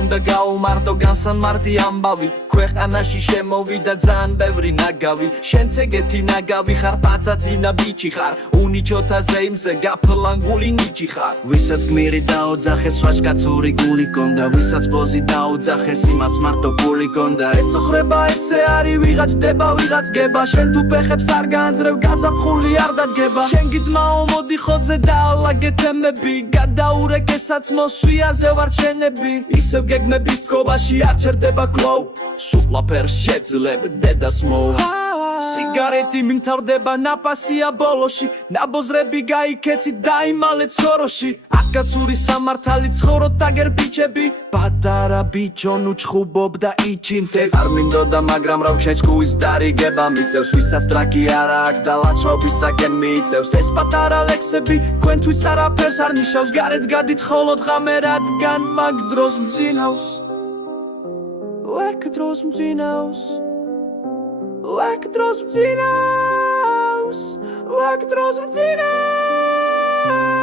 უნდა გაუმარტო განსანმარტი ამბავი ქვეყანაში შემოვიდა ძალიან ბევრი ნაგავი შენც ეგეთი ნაგავი ხარ პაცაცინა ბიჭი ხარ უნიჩოთა ზეიმზე გაფლანგული ნიჭი ხარ ვისაც გმირი დაოძახეს ვაჟკაცური გული გონდა ვისაც ბოზი დაოძახეს იმას მარტო გული გონდა ეს წოხრება ესე არის ვიღაც დება ვიღაც გება შენ თუ ფეხებს არ გაანძრევ გაზაფხული არ დადგება შენ გიძმაო მოდი ხოძე დაალაგე თემები გადაურეკ ესაც მოსვიაზე ვარ შენები ისევ გეგმების თქობაში არ ჩერდება კლოუ სუპლაფერს შეძლებ დედას მოუ სიგარეტი მიმთავრდება ნაფასია ბოლოში ნაბოზრები გაიქეცი დაიმალეთ სოროში აკაცური სამართალი ცხოვრობ დაგერ ბიჭები პატარა ბიჭონუ ჩხუბობდა იჩინთებ არ მინდოდა მაგრამ რა ვქეჩქუის დარიგება მიწევს ვისაც ტრაკი არა აქ და ლაჩობისაკენ მიიწევს ეს პატარა ლექსები ქვენთვის არაფერს არ ნიშნავს გარეთ გადით ხოლოდ ღამე რადგან მაგ დროს მძინავს ლეკ დროს მძინავს Like drops mdzinaus, like drops mdzinaus.